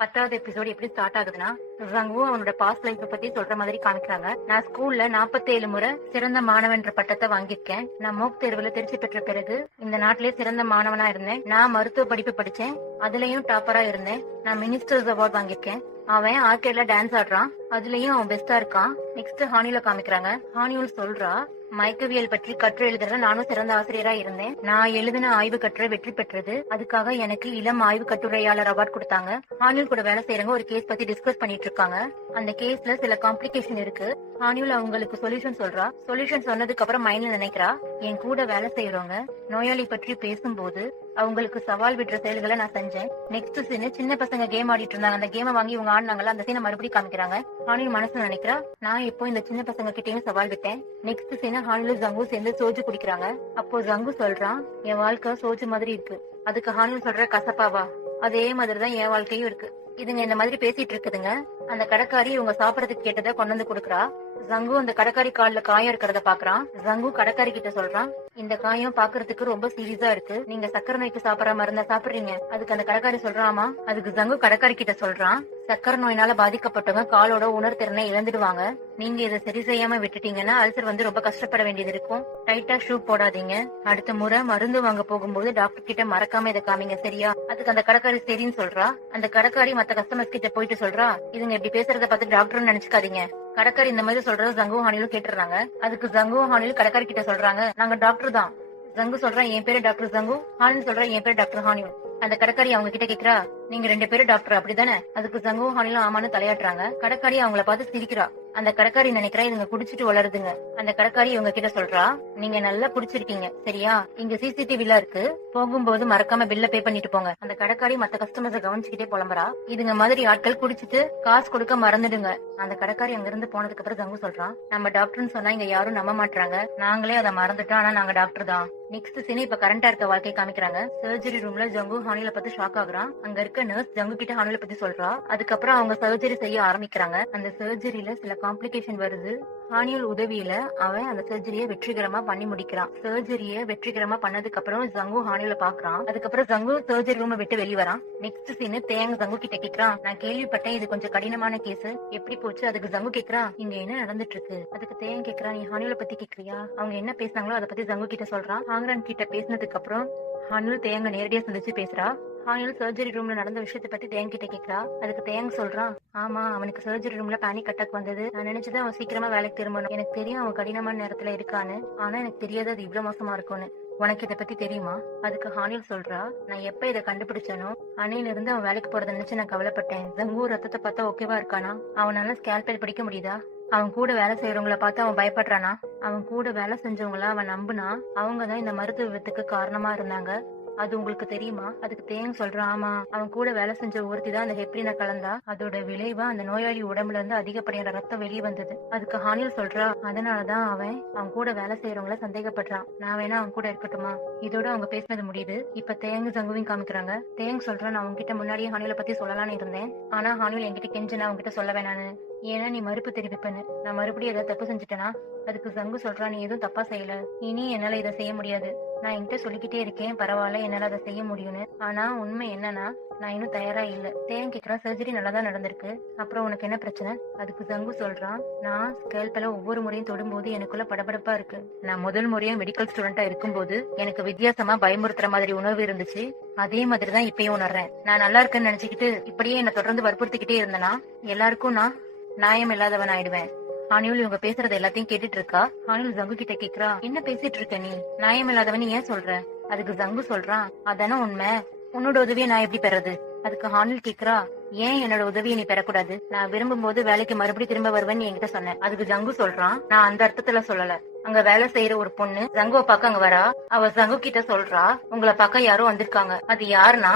10வது எபிசோட் எப்படி ஸ்டார்ட் ஆகுதுன்னா, ஜங்கு அவனோட பாஸ்ட் லைஃப் பத்தி சொல்ற மாதிரி காமிக்கிறாங்க. நான் ஸ்கூல்ல 47 முறை சிறந்த மாணவன்ற பட்டத்தை வாங்கியிருக்கேன். நான் மோக் தேர்வுல தேர்ச்சி பெற்ற பிறகு இந்த நாட்டிலே சிறந்த மாணவனா இருந்தேன். நான் மருத்துவ படிப்பு படிச்சேன், அதுலயும் டாப்பரா இருந்தேன். நான் மினிஸ்டர்ஸ் அவார்ட் வாங்கியிருக்கேன். அவன் ஆர்கேட்ல டான்ஸ் ஆடுறான், அதுலயும் அவன் பெஸ்டா இருக்கான். நெக்ஸ்ட் ஹானில காமிக்கிறாங்க. ஹானியூல் சொல்றா, மயக்கவியல் பற்றி கட்டுரை எழுதுறதுல நானும் சிறந்த ஆசிரியரா இருந்தேன். நான் எழுதின ஆய்வு கட்டுரை வெற்றி பெற்றது. அதுக்காக எனக்கு இளம் ஆய்வு கட்டுரையாளர் அவார்ட் கொடுத்தாங்க. ஹானியூல் கூட வேலை செய்யறவங்க ஒரு கேஸ் பத்தி டிஸ்கஸ் பண்ணிட்டு இருக்காங்க. அந்த கேஸ்ல சில காம்ப்ளிகேஷன் இருக்கு. ஹானியூல் அவங்களுக்கு சொல்யூஷன் சொல்றா. சொல்யூஷன் சொன்னதுக்கு அப்புறம் மைண்ட்ல நினைக்கிறா, என் கூட வேலை செய்யறவங்க நோயாளி பற்றி பேசும்போது அவங்களுக்கு சவால் விடுற செயல்களை நான் செஞ்சேன். நெக்ஸ்ட் சீன், சின்ன பசங்க கேம் ஆடிட்டு இருந்தாங்க. அந்த கேமை வாங்கி இவங்க ஆடினாங்கல்ல, அந்த சீனை மறுபடியும் காமிக்கிறாங்க. ஹானியூல் மனசுல நினைக்கிறா, நான் இப்போ இந்த சின்ன பசங்க கிட்டயும் சவால் விட்டேன். நெக்ஸ்ட் சீன், ஹானியூல் ஜங்கு சேர்ந்து சோஜு குடிக்கிறாங்க. அப்போ ஜங்கு சொல்றான், என் வாழ்க்கை சோஜு மாதிரி இருக்கு. அதுக்கு ஹானியூல் சொல்ற, கசப்பாவா? அதே மாதிரிதான் என் வாழ்க்கையும் இருக்கு. இதுங்க இந்த மாதிரி பேசிட்டு இருக்குதுங்க. அந்த கடைக்காரி இவங்க சாப்பிடறதுக்கு கேட்டதை கொண்டு வந்து கொடுக்குறா. ஜங்கு அந்த கடைக்காரி கால்ல காயம் இருக்கிறத பாக்குறான். ஜங்கு கடைக்காரி கிட்ட சொல்றான், இந்த காயம் பாக்குறதுக்கு ரொம்ப சீரியஸா இருக்கு. நீங்க சக்கரை நோய்க்கு சாப்பிடற மருந்தா சாப்பிடுறீங்க? அதுக்கு அந்த கடைக்காரி சொல்றான், ஆமா. அதுக்கு ஜங்கு கடைக்காரி கிட்ட சொல்றான், சக்கரை நோயினால பாதிக்கப்பட்டவங்க காலோட உணர்திறனை இழந்துடுவாங்க. நீங்க இதை சரி செய்யாம விட்டுட்டீங்கன்னா அல்சர் வந்து ரொம்ப கஷ்டப்பட வேண்டியது இருக்கும். டைட்டா ஷூ போடாதீங்க. அடுத்த முறை மருந்து வாங்க போகும்போது டாக்டர் கிட்ட மறக்காம இதை காமிங்க, சரியா? அதுக்கு அந்த கடைக்காரி சரின்னு சொல்றா. அந்த கடைக்காரி மத்த கஸ்டமர்ஸ் கிட்ட போயிட்டு சொல்றா, இதுங்க இப்படி பேசுறத பார்த்து டாக்டர்னு நினைச்சுக்காதீங்க. கடைக்காரி இந்த மாதிரி சொல்றது ஜங்கு ஹானிலும் கேட்டுறாங்க. அதுக்கு ஜங்கு ஹானிலும் கடைக்காரி கிட்ட சொல்றாங்க, நாங்க டாக்டர் தான். ஜங்கு சொல்றேன், என் பேரு டாக்டர் ஜங்கு. ஹானில் சொல்றேன், என் பேரு டாக்டர் ஹானில். அந்த கடைக்காரி அவங்க கிட்ட கேக்குறா, நீங்க 2 பேரும் டாக்டர் அப்படிதானே? அதுக்கு ஜங்கு ஹானிலும் ஆமான்னு தலையாட்டுறாங்க. கடைக்காரி அவங்கள பார்த்து சிரிக்கிறா. அந்த கடைக்காரி நினைக்கிறா, இதுங்க குடிச்சிட்டு வளருதுங்க. அந்த கடைக்காரி இவங்க கிட்ட சொல்றா, நீங்க நல்லா குடிச்சிருக்கீங்க, சரியா? இங்க சிசிடிவில இருக்கு, போகும்போது மறக்காம பில்ல பே பண்ணிட்டு போங்க. அந்த கடைக்காரி மத்த கஸ்டமர்ஸ கவனிச்சுக்கிட்டே புலம்புறா, இதுங்க மாதிரி ஆட்கள் குடிச்சிட்டு காசு கொடுக்க மறந்துடுங்க. அந்த கடைக்காரி அங்க இருந்து போனதுக்கு அப்புறம் ஜங்கு சொல்றான், நம்ம டாக்டர்னு சொன்னா இங்க யாரும் நம்ப மாட்டாங்க. நாங்களே அதை மறந்துட்டோம், ஆனா நாங்க டாக்டர் தான். நெக்ஸ்ட் சீன், இப்ப கரண்டா இருக்க வாழ்க்கையை காமிக்கிறாங்க. சர்ஜரி ரூம்ல ஜங்கு ஹானில பத்தி ஷாக் ஆகுறான். அங்க இருக்க நர்ஸ் ஜங்கு கிட்ட ஹானில பத்தி சொல்றா. அதுக்கப்புறம் அவங்க சர்ஜரி செய்ய ஆரம்பிக்கிறாங்க. அந்த சர்ஜரியில சில காம்ப்ளிகேஷன் வருது. ஹானியல் உதவியில அவன் அந்த சர்ஜரியை வெற்றிகரமா பண்ணி முடிக்கிறான். சர்ஜரியை வெற்றிகரமா பண்ணதுக்கு அப்புறம் ஜங்கு ஹானில பாக்குறான். அதுக்கப்புறம் ஜங்கு சர்ஜரி ரூம் விட்டு வெளியே வரான். நெக்ஸ்ட் சீன், தேங்க ஜங்கு கிட்ட கேக்குறான், நான் கேள்விப்பட்டேன் இது கொஞ்சம் கடினமான கேஸ், எப்படி போச்சு? அதுக்கு ஜங்கு கேக்குறான், இங்க என்ன நடந்துட்டு இருக்கு? அதுக்கு தேங்க கேக்குறான், நீ ஹானில பத்தி கேக்குறியா? அவங்க என்ன பேசினாங்களோ அதை பத்தி ஜங்கு கிட்ட சொல்றான். ஹாங்ரான் கிட்ட பேசினதுக்கு அப்புறம் ஹானில் தேங்க நேரடியா சந்திச்சு பேசுறா. ஹானில் சர்ஜரி ரூம்ல நடந்த விஷயத்த பத்தி தேங்க கிட்ட கேக்குறா. அதுக்கு தேங்க சொல்றான், ஆமா, அவனுக்கு சர்ஜரி ரூம்ல பேனிக் அட்டாக் வந்தது. நான் நினைச்சது அவன் சீக்கிரமா வேலைக்கு திரும்பணும். எனக்கு தெரியும் அவன் கடினமான நேரத்துல இருக்கான்னு, ஆனா எனக்கு தெரியாது அது இவ்வளவு மோசமா இருக்கும்னு. உனக்கு இதை பத்தி தெரியுமா? அதுக்கு ஹானில் சொல்றா, நான் எப்ப இதை கண்டுபிடிச்சானோ அன்னையில இருந்து அவன் வேலைக்கு போறதை நினைச்சு நான் கவலைப்பட்டேன். ஜங்கு ரத்தத்தை பார்த்தா ஓகேவா இருக்கானா? அவனால ஸ்கேல்பெல் பிடிக்க முடியுதா? அவன் கூட வேலை செய்யறவங்கள பார்த்து அவன் பயப்படுறானா? அவன் கூட வேலை செஞ்சவங்கள அவன் நம்புனா அவங்கதான் இந்த மருத்துவ விபத்துக்கு காரணமா இருந்தாங்க. அது உங்களுக்கு தெரியுமா? அதுக்கு தேங்க சொல்றான், ஆமா, அவன் கூட வேலை செஞ்ச ஒருத்தி தான் அந்த ஹெப்ரினை கலந்தா. அதோட விளைவா அந்த நோயாளி உடம்புல இருந்து அதிகப்படியான ரத்தம் வெளியே வந்தது. அதுக்கு ஹானில் சொல்றா, அதனாலதான் அவன் கூட வேலை செய்யறவங்கள சந்தேகப்படுறான். நான் வேணா அவன் கூட இருக்கட்டுமா? இதோட அவங்க பேசினது முடியுது. இப்ப தேங்க ஜங்குவையும் காமிக்கிறாங்க. தேங்க சொல்றான், நான் உங்ககிட்ட முன்னாடியே ஹானில பத்தி சொல்லலாம்னு இருந்தேன், ஆனா ஹானில் என்கிட்ட கெஞ்சினா உங்ககிட்ட சொல்ல வேணான்னு. ஏன்னா நீ மறுப்பு தெரிவிப்பேன்னு. நான் மறுபடியும் ஏதாவது தப்பு செஞ்சுட்டேனா? அதுக்கு ஜங்கு சொல்றான், நீ எதுவும் தப்பா செய்யல, இனி என்னால இதை செய்ய முடியாது. நான் என்கிட்ட சொல்லிக்கிட்டே இருக்கேன், பரவாயில்ல, என்னால அதை செய்ய முடியும்னு. ஆனா உண்மை என்னன்னா நான் இன்னும் தயாரா இல்ல. தேன் கேக்குறான், சர்ஜரி நல்லாதான் நடந்திருக்கு, அப்புறம் உனக்கு என்ன பிரச்சனை? அதுக்கு ஜங்கு சொல்றான், நான் ஸ்கேல்பெல ஒவ்வொரு முறையும் தொடும்போது எனக்குள்ள படபடப்பா இருக்கு. நான் முதல் முறையா மெடிக்கல் ஸ்டூடெண்டா இருக்கும்போது எனக்கு வித்தியாசமா பயமுறுத்துற மாதிரி உணர்வு இருந்துச்சு. அதே மாதிரிதான் இப்பயும் உணர்றேன். நான் நல்லா இருக்கேன்னு நினைச்சுக்கிட்டு இப்படியே என்ன தொடர்ந்து வற்புறுத்திக்கிட்டே இருந்தேன்னா எல்லாருக்கும் நான் நியாயம் இல்லாதவன் ஆயிடுவேன். ஹானியூல் இவங்க பேசுறது எல்லாத்தையும் கேட்டுட்டு இருக்கா. ஹானியூல் ஜங்கு கிட்ட கேக்குறா, என்ன பேசிட்டு இருக்க நீ? நியாயம் இல்லாதவன் ஏன் சொல்ற? அதுக்கு ஜங்கு சொல்றான், அதானே உண்மை, உன்னோட உதவியை நான் எப்படி பெறது? அதுக்கு ஹானில் கேக்குறா, ஏன் என்னோட உதவியை நீ பெறக்கூடாது? நான் விரும்பும் போது வேலைக்கு மறுபடியும் திரும்ப வருவேன்னு என்கிட்ட சொன்னேன். அதுக்கு ஜங்கு சொல்றான், நான் அந்த அர்த்தத்துல சொல்லல. அங்க வேலை செய்யற ஒரு பொண்ணு ஜங்குவை பார்க்க அங்க வரா. அவ ஜங்கு கிட்ட சொல்றா, உங்களை பார்க்க யாரும் வந்திருக்காங்க. அது யாருன்னா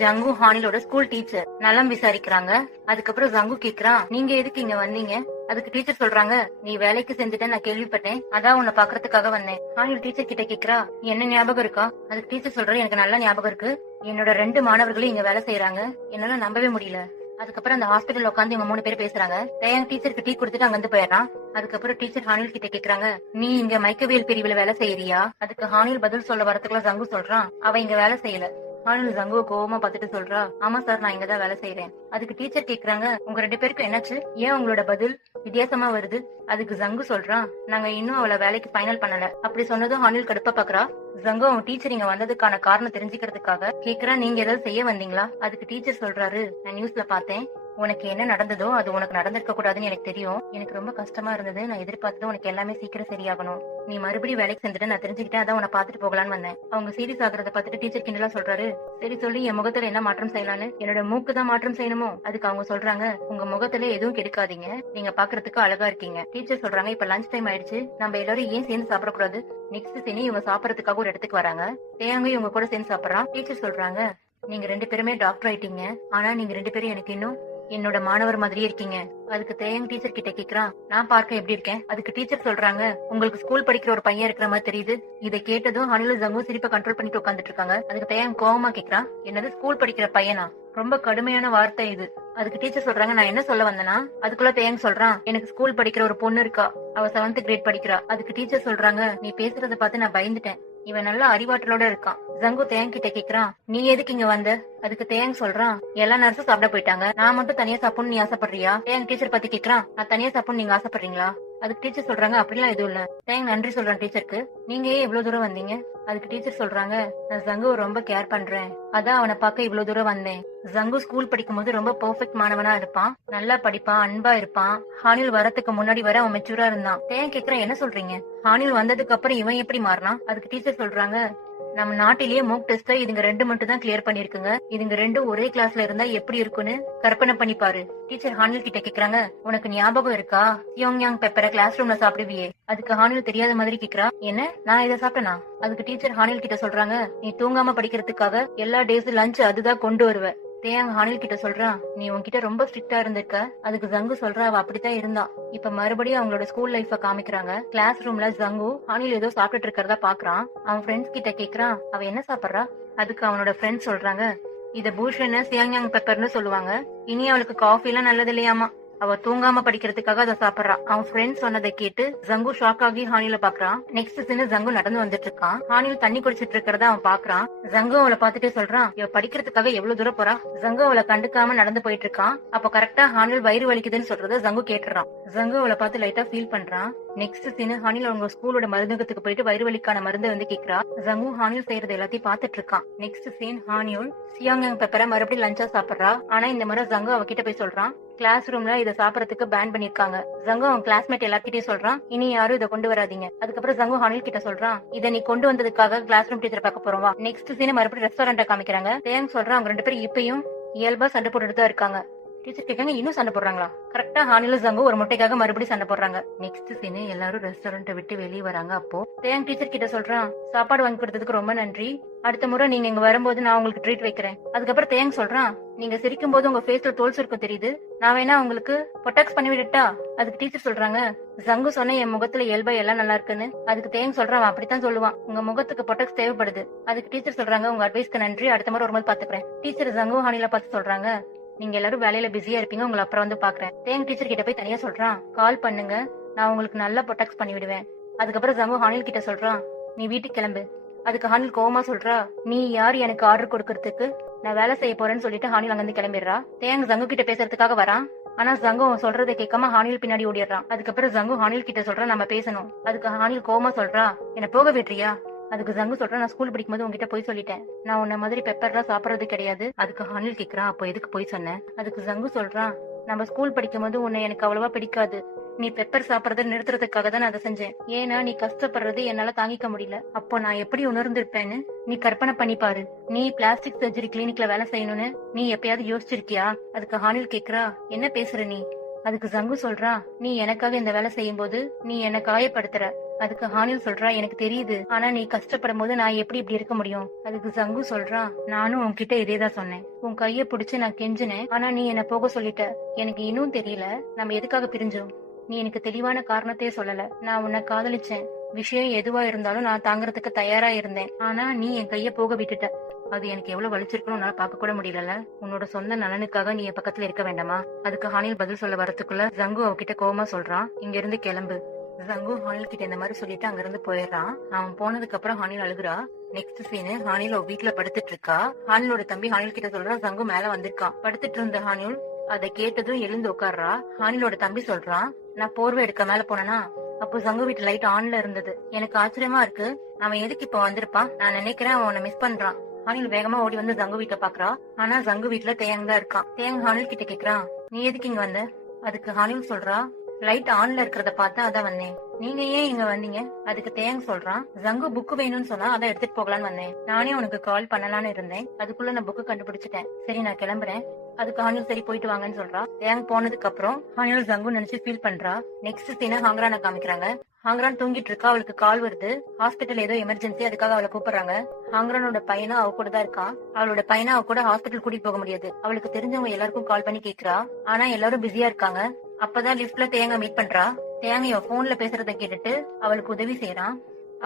ஜங்கு ஹானிலோட ஸ்கூல் டீச்சர். நலம் விசாரிக்கிறாங்க. அதுக்கப்புறம் ஜங்கு கேக்குறான், நீங்க எதுக்கு இங்க வந்தீங்க? அதுக்கு டீச்சர் சொல்றாங்க, நீ வேலைக்கு செஞ்சுட்டேன்னு நான் கேள்விப்பட்டேன், அதான் உன்னை பாக்குறதுக்காக வந்தேன். ஹானில் டீச்சர் கிட்ட கேக்குறா, என்ன ஞாபகம் இருக்கா? அதுக்கு டீச்சர் சொல்ற, எனக்கு நல்ல ஞாபகம் இருக்கு, என்னோட 2 மாணவர்களும் இங்க வேலை செய்யறாங்க, என்னால நம்பவே முடியல. அதுக்கப்புறம் அந்த ஹாஸ்பிட்டல் உட்காந்து இவங்க 3 பேர் பேசுறாங்க. தேன் டீச்சருக்கு டீ கொடுத்துட்டு அங்க வந்து போயிடறான். அதுக்கப்புறம் டீச்சர் ஹானில் கிட்ட கேக்குறாங்க, நீ இங்க மைக்கவியல் பிரிவுல வேலை செய்யறியா? அதுக்கு ஹானில் பதில் சொல்ல வரதுக்குள்ள ஜங்கு சொல்றான், அவ இங்க வேலை செய்யல, ஹானில் ஜங்குவை கோவமா பார்த்துட்டு சொல்றா, ஆமா சார், நான் இங்கதான் வேலை செய்யறேன். அதுக்கு டீச்சர் கேக்குறாங்க, உங்க 2 பேருக்கும் என்னாச்சு, ஏன் உங்களோட பதில் வித்தியாசமா வருது? அதுக்கு ஜங்கு சொல்றான், நாங்க இன்னும் அவளை வேலைக்கு ஃபைனல் பண்ணல. அப்படி சொன்னதும் ஹானில் கடுப்பா பாக்குறா. ஜங்கு அவன் டீச்சர் இங்க வந்ததுக்கான காரணம் தெரிஞ்சுக்கிறதுக்காக கேக்குறா, நீங்க ஏதாவது செய்ய வந்தீங்களா? அதுக்கு டீச்சர் சொல்றாரு, நான் நியூஸ்ல பார்த்தேன், உனக்கு என்ன நடந்ததோ அது உனக்கு நடந்திருக்க கூடாதுன்னு எனக்கு தெரியும். எனக்கு ரொம்ப கஷ்டமா இருந்தது. நான் எதிர்பார்த்தது உனக்கு எல்லாமே சீக்கிரம் சரியாகணும். நீ மறுபடியும் வேலைக்கு செஞ்சுட்டு நான் தெரிஞ்சுக்கிட்டேன், அதான் உன்னை பாத்துட்டு போகலான்னு வந்தேன். அவங்க சீரியஸ் ஆகுறத பார்த்துட்டு டீச்சர் கிண்டலா சொல்றாரு, சரி சொல்லி என் முகத்துல என்ன மாற்றம் செய்யலான்னு. என்னோட மூக்கு தான் மாற்றம் செய்யணுமோ? அதுக்கு அவங்க சொல்றாங்க, உங்க முகத்துல எதுவும் கெடுக்காதீங்க, நீங்க பாக்குறதுக்கு அழகா இருக்கீங்க. டீச்சர் சொல்றாங்க, இப்ப லஞ்ச் டைம் ஆயிடுச்சு, நம்ம எல்லாரும் ஏன் சேர்ந்து சாப்பிடக்கூடாது? நெக்ஸ்ட் சீனி இவங்க சாப்பிடறதுக்காக ஒரு இடத்துக்கு வராங்க. தேங்க இவங்க கூட சேர்ந்து சாப்பிடறான். டீச்சர் சொல்றாங்க, நீங்க 2 பேருமே டாக்டர் ஆயிட்டீங்க, ஆனா நீங்க 2 பேரும் எனக்கு இன்னும் என்னோட மாணவர் மாதிரியே இருக்கீங்க. அதுக்கு தேயங் டீச்சர் கிட்ட கேக்குறான், நான் பார்க்க எப்படி இருக்கேன்? அதுக்கு டீச்சர் சொல்றாங்க, உங்களுக்கு ஸ்கூல் படிக்கிற ஒரு பையன் இருக்கிற மாதிரி தெரியுது. இதை கேட்டதும் ஹனிலும் ஜங்கும் சிரிப்பை கண்ட்ரோல் பண்ணிட்டு உட்காந்துட்டு இருக்காங்க. அதுக்கு தேயங் கோவமா கேக்குறான், என்னது ஸ்கூல் படிக்கிற பையனா? ரொம்ப கடுமையான வார்த்தை இது. அதுக்கு டீச்சர் சொல்றாங்க, நான் என்ன சொல்ல வந்தேன்னா? அதுக்குள்ள தேயங் சொல்றான், எனக்கு ஸ்கூல் படிக்கிற ஒரு பொண்ணு இருக்கா, அவ 7th கிரேட் படிக்கிறா. அதுக்கு டீச்சர் சொல்றாங்க, நீ பேசுறத பார்த்து நான் பயந்துட்டேன், இவன் நல்லா அறிவாற்றலோட இருக்கான். ஜங்கு தேயங் கிட்ட கேக்குறான், நீ எதுக்கு இங்க வந்த? அதுக்கு தேயங் சொல்றான், எல்லா நர்ஸும் சாப்பிட போயிட்டாங்க, நான் மட்டும் தனியா சாப்பிடணும் நீ ஆசைப்படுறியா? தேயங் டீச்சர் பத்தி கேக்குறான், நான் தனியா சாப்பிடணும் நீங்க ஆசைப்படுறீங்களா? அதுக்கு டீச்சர் சொல்றாங்க, அப்படிலாம் எதுவும் இல்ல. தேயங் நன்றி சொல்றான் டீச்சருக்கு, நீங்க ஏன் இவ்வளவு தூரம் வந்தீங்க? அதுக்கு டீச்சர் சொல்றாங்க, நான் ஜங்குவை ரொம்ப கேர் பண்றேன், அதான் அவனை பார்க்க இவ்வளவு தூரம் வந்தேன். ஜங்கு ஸ்கூல் படிக்கும் போது ரொம்ப பெர்ஃபெக்ட் மாணவனா இருப்பான், நல்லா படிப்பான், அன்பா இருப்பான். ஹானில் வரதுக்கு முன்னாடி வர அவன் மெச்சூரா இருந்தான். தேயங் கேக்குறேன், என்ன சொல்றீங்க? ஹானில் வந்ததுக்கு அப்புறம் இவன் எப்படி மாறினான்? அதுக்கு டீச்சர் சொல்றாங்க, நம்ம நாட்டிலேயே மூக் டெஸ்ட இதுங்க 2 மட்டும் தான் கிளியர் பண்ணிருக்குங்க, இதுங்க 2 ஒரே கிளாஸ்ல இருந்தா எப்படி இருக்குன்னு கற்பனை பண்ணி பாரு. டீச்சர் ஹானில் கிட்ட கேக்குறாங்க, உனக்கு ஞாபகம் இருக்கா சியோங்யாங் பெப்பரை கிளாஸ் ரூம்ல சாப்பிடுவியே? அதுக்கு ஹானில் தெரியாத மாதிரி கேக்குறா, என்ன நான் இதை சாப்பிட்டேனா? அதுக்கு டீச்சர் ஹானில் கிட்ட சொல்றாங்க, நீ தூங்காம படிக்கிறதுக்காக எல்லா டேஸ் லஞ்ச் அதுதான் கொண்டு வருவ. தேயாங் ஹானில் கிட்ட சொல்றான், நீ உன்கிட்ட ரொம்ப ஸ்ட்ரிக்டா இருந்திருக்க. அதுக்கு ஜங்கு சொல்றா, அவ அப்படித்தான் இருந்தா. இப்ப மறுபடியும் அவங்களோட ஸ்கூல் லைஃப காமிக்கிறாங்க. கிளாஸ் ரூம்ல ஜங்கு ஹானில் ஏதோ சாப்பிட்டு இருக்கிறதா பாக்குறான். அவன் ஃப்ரெண்ட்ஸ் கிட்ட கேக்குறான், அவ என்ன சாப்பிடுறா? அதுக்கு அவனோட ஃப்ரெண்ட்ஸ் சொல்றாங்க, இத பூஷன் சியாங்யாங் பெப்பர்னு சொல்லுவாங்க, இனி அவளுக்கு காஃபி எல்லாம் நல்லது இல்லையாமா, அவ தூங்காம படிக்கிறதுக்காக அதை சாப்பிடுறா. அவன் ஃப்ரெண்ட் சொன்னதை கேட்டு ஜங்கு ஷாக் ஆகி ஹானில பாக்குறான். நெக்ஸ்ட் சீன் ஜங்கு நடந்து வந்துட்டு இருக்கான். ஹானில் தண்ணி குடிச்சிட்டு இருக்கிறத அவன் பாக்குறான். ஜங்கு அவளை பாத்துட்டே சொல்றான், இவ படிக்கிறதுக்காக எவ்வளவு தூரம் போறா? ஜங்கு அவளை கண்டுக்காம நடந்து போயிட்டு இருக்கான். அப்ப கரெக்டா ஹானில் வயிறு வலிக்குதுன்னு சொல்றத ஜங்கு கேட்டுறான். ஜங்கு அவளை பார்த்து லைட்டா ஃபீல் பண்றான். நெக்ஸ்ட் சீன் ஹானில் அவங்க ஸ்கூலோட மருந்தகத்துக்கு போயிட்டு வயிறு வலிக்கான மருந்து வந்து கேக்குறா. ஜங்கு ஹானில் செய்யறது எல்லாத்தையும் பாத்துட்டு இருக்கான். நெக்ஸ்ட் சீன் ஹானில் சியாங்யாங் பெப்பரை மறுபடியும் லஞ்சா சாப்பிடுறா. ஆனா இந்த முறை ஜங்கு அவகிட்ட போய் சொல்றான், கிளாஸ் ரூம்ல இதை சாப்பிடறதுக்கு பேன் பண்ணிருக்காங்க. ஜங்கு அவன் கிளாஸ்மேட் எல்லார்கிட்டயும் சொல்றான், இனி யாரும் இதை கொண்டு வராதீங்க. அதுக்கப்புறம் ஜங்கு ஹானில் கிட்ட சொல்றான், இதை நீ கொண்டு வந்ததுக்காக கிளாஸ் ரூம் டீச்சர் பார்க்க போறோம் வா. நெக்ஸ்ட் சீன் மறுபடியும் ரெஸ்டாரண்ட காமிக்கிறாங்க. தேங் சொல்றான், அவங்க 2 பேரும் இப்பயும் இயல்பா சண்டை போட்டுட்டு தான் இருக்காங்க. டீச்சர் கேட்காங்க, இன்னும் சண்டை போடுறாங்களா? கரெக்டா ஹானிலும் ஜங்கு ஒரு முட்டைக்காக மறுபடியும் சண்டை போடுறாங்க. நெக்ஸ்ட் சீன் எல்லாரும் ரெஸ்டாரண்ட்டை விட்டு வெளியே வராங்க. அப்போ தேங் டீச்சர் கிட்ட சொல்றான், சாப்பாடு வாங்கி கொடுத்ததுக்கு ரொம்ப நன்றி, அடுத்த முறை நீங்க இங்க வரும்போது நான் உங்களுக்கு ட்ரீட் வைக்கிறேன். அதுக்கப்புறம் தேங் சொல்றான், நீங்க சிரிக்கும் போது உங்க ஃபேஸ்ல தோல் சுருக்கம் தெரியுது, நான் வேணா உங்களுக்கு பொட்டாக்ஸ் பண்ணி விடட்டா? அதுக்கு டீச்சர் சொல்றாங்க, ஜங்கு சொன்ன என் முகத்துல இயல்பா எல்லாம் நல்லா இருக்குன்னு. அதுக்கு தேங் சொல்றான், அப்படித்தான் சொல்லுவான், உங்க முகத்துக்கு பொட்டாக்ஸ் தேவைப்படுது. அதுக்கு டீச்சர் சொல்றாங்க, உங்க அட்வைஸ்க்கு நன்றி, அடுத்த முறை வரும்போது பாத்துக்கிறேன். டீச்சர் ஜங்கு ஹானில பார்த்து சொல்றாங்க, நீங்க எல்லாரும் வேலையில பிஸியா இருப்பீங்க, உங்களை அப்புறம் வந்து பாக்குறேன். தேங் டீச்சர் கிட்ட போய் தனியா சொல்றான், கால் பண்ணுங்க, நான் உங்களுக்கு நல்லா பொட்டாக்ஸ் பண்ணி விடுவேன். அதுக்கப்புறம் ஜங்கு ஹானில் கிட்ட சொல்றான், நீ வீட்டுக்கு கிளம்பு. அதுக்கு ஹானில் கோவமா சொல்றா, நீ யார் எனக்கு ஆர்டர் கொடுக்கறதுக்கு? நான் வேலை செய்ய போறேன்னு சொல்லிட்டு ஹானில் அங்கிருந்து கிளம்பிடுறா. தேங் ஜங்கு கிட்ட பேசுறதுக்காக வரான். ஆனா ஜங்கு சொல்றதை கேட்காம ஹானில் பின்னாடி ஓடிடுறான். அதுக்கப்புறம் ஜங்கு ஹானில் கிட்ட சொல்றா, நம்ம பேசணும். அதுக்கு ஹானில் கோவமா சொல்றா, என்ன போக விட்டுறியா? அதுக்கு ஜங்கு சொல்றா, நான் ஸ்கூல் படிக்கும்போது உங்ககிட்ட போய் சொல்லிட்டேன், நான் உன்ன மாதிரி பெப்பர்லாம் சாப்பிடறது கிடையாது. அதுக்கு ஹானில் கேக்குறான், அப்போ எதுக்கு போய் சொன்னேன்? அதுக்கு ஜங்கு சொல்றான், நம்ம ஸ்கூல் படிக்கும் போது உன்னை எனக்கு அவ்வளவா பிடிக்காது, நீ பெப்பர் சாப்பிடறத நிறுத்துறதுக்காக தான் நான் அதை செஞ்சேன், ஏன்னா நீ கஷ்டப்படுறது என்னால தாங்கிக்க முடியல. அப்போ நான் எப்படி உணர்ந்திருப்பேன்னு நீ கற்பனை பண்ணி பாரு. நீ பிளாஸ்டிக் சர்ஜரி கிளினிக்ல வேலை செய்யணும்னு நீ எப்பயாவது யோசிச்சிருக்கியா? அதுக்கு ஹானில் கேக்குறா, என்ன பேசுற நீ? அதுக்கு ஜங்கு சொல்றா, நீ எனக்காக இந்த வேலை செய்யும் போது நீ என்ன காயப்படுத்துற. அதுக்கு ஹானில் சொல்றா, எனக்கு தெரியுது, ஆனா நீ கஷ்டப்படும் போது நான் எப்படி இப்படி இருக்க முடியும்? அதுக்கு ஜங்கு சொல்றா, நானும் உன்கிட்ட இதேதான் சொன்னேன், உன் கைய பிடிச்சு நான் கெஞ்சினேன், ஆனா நீ என்ன போக சொல்லிட்ட. எனக்கு இன்னும் தெரியல நம்ம எதுக்காக பிரிஞ்சோம், நீ எனக்கு தெளிவான காரணத்தையே சொல்லல. நான் உன்னை காதலிச்சேன், விஷயம் எதுவா இருந்தாலும் நான் தாங்கறதுக்கு தயாரா இருந்தேன், ஆனா நீ என் கைய போக விட்டுட்ட. அது எனக்கு எவ்வளவு வலிச்சிருக்கணும் உன்னால பாக்க கூட முடியல. உன்னோட சொந்த நலனுக்காக நீ என் பக்கத்துல இருக்க வேண்டாமா? அதுக்கு ஹானில் பதில் சொல்ல வரதுக்குள்ள ஜங்கு அவகிட்ட கோவமா சொல்றான், இங்க இருந்து கிளம்பு. ஜங்கு ஹானில் கிட்ட இந்த மாதிரி சொல்லிட்டு அங்கிருந்து போயிடுறான். அவன் போனதுக்கு அப்புறம் ஹானில் அழுகுறா. நெக்ஸ்ட் சீனு ஹானில் வீட்டுல படுத்துட்டு இருக்கா. ஹானிலோட தம்பி ஹானில் கிட்ட சொல்றான் சங்கு மேல வந்திருக்கான். படுத்துட்டு இருந்த ஹானில் அதை கேட்டதும் எழுந்து உட்கார்றா. ஹானிலோட தம்பி சொல்றான், நான் போர்வை எடுக்க மேல போனேனா அப்போ சங்கு வீட்டு லைட் ஆன்ல இருந்தது. எனக்கு ஆச்சரியமா இருக்கு, அவன் எதுக்கு இப்ப வந்திருப்பான்? நான் நினைக்கிறேன் அவன் உன்னை மிஸ் பண்றான். ஹானில் வேகமா ஓடி வந்து ஜங்கு வீட்டை பாக்குறா. ஆனா ஜங்கு வீட்டுல தேங் தான் இருக்கான். தேங் ஹானில் கிட்ட கேக்குறான், நீ எதுக்கு இங்க வந்த? அதுக்கு ஹானில் சொல்றா, லைட் ஆன்ல இருக்கிறத பார்த்தா அதான் வந்தேன். நீங்க ஏன் இங்க வந்தீங்க? அதுக்கு தேங் சொல்றான், ஜங்கு புக் வேணும்னு சொன்னா அதான் எடுத்துட்டு போகலான்னு வந்தேன். நானே உனக்கு கால் பண்ணலான்னு இருந்தேன், அதுக்குள்ள நான் புக்கு கண்டுபிடிச்சிட்டேன். சரி நான் கிளம்புறேன். அதுக்கு ஹானில் சரி போயிட்டு வாங்கன்னு சொல்றா. தேங் போனதுக்கு அப்புறம் ஹானில் ஜங்கு நினைச்சு ஃபீல் பண்றா. நெக்ஸ்ட் சீனை ஹாங்ரான காமிக்கிறாங்க. ஹாங்ரான் தூங்கிட்டு இருக்கா. அவளுக்கு கால் வருது. ஹாஸ்பிட்டல் ஏதோ எமர்ஜென்சி, அதுக்காக அவளை கூப்பிடுறாங்க. ஹாங்ரானோட பையனும் அவ கூட தான் இருக்கான். அவளோட பையனை அவ கூட ஹாஸ்பிட்டல் கூட்டிட்டு போக முடியாது. அவளுக்கு தெரிஞ்சவங்க எல்லாருக்கும் கால் பண்ணி கேக்குறா. ஆனா எல்லாரும் பிஸியா இருக்காங்க. அப்பதான் லிப்ட்ல தேங்க மீட் பண்றா. தேங்க இவ போன்ல பேசுறத கேட்டுட்டு அவளுக்கு உதவி செய்யறான்.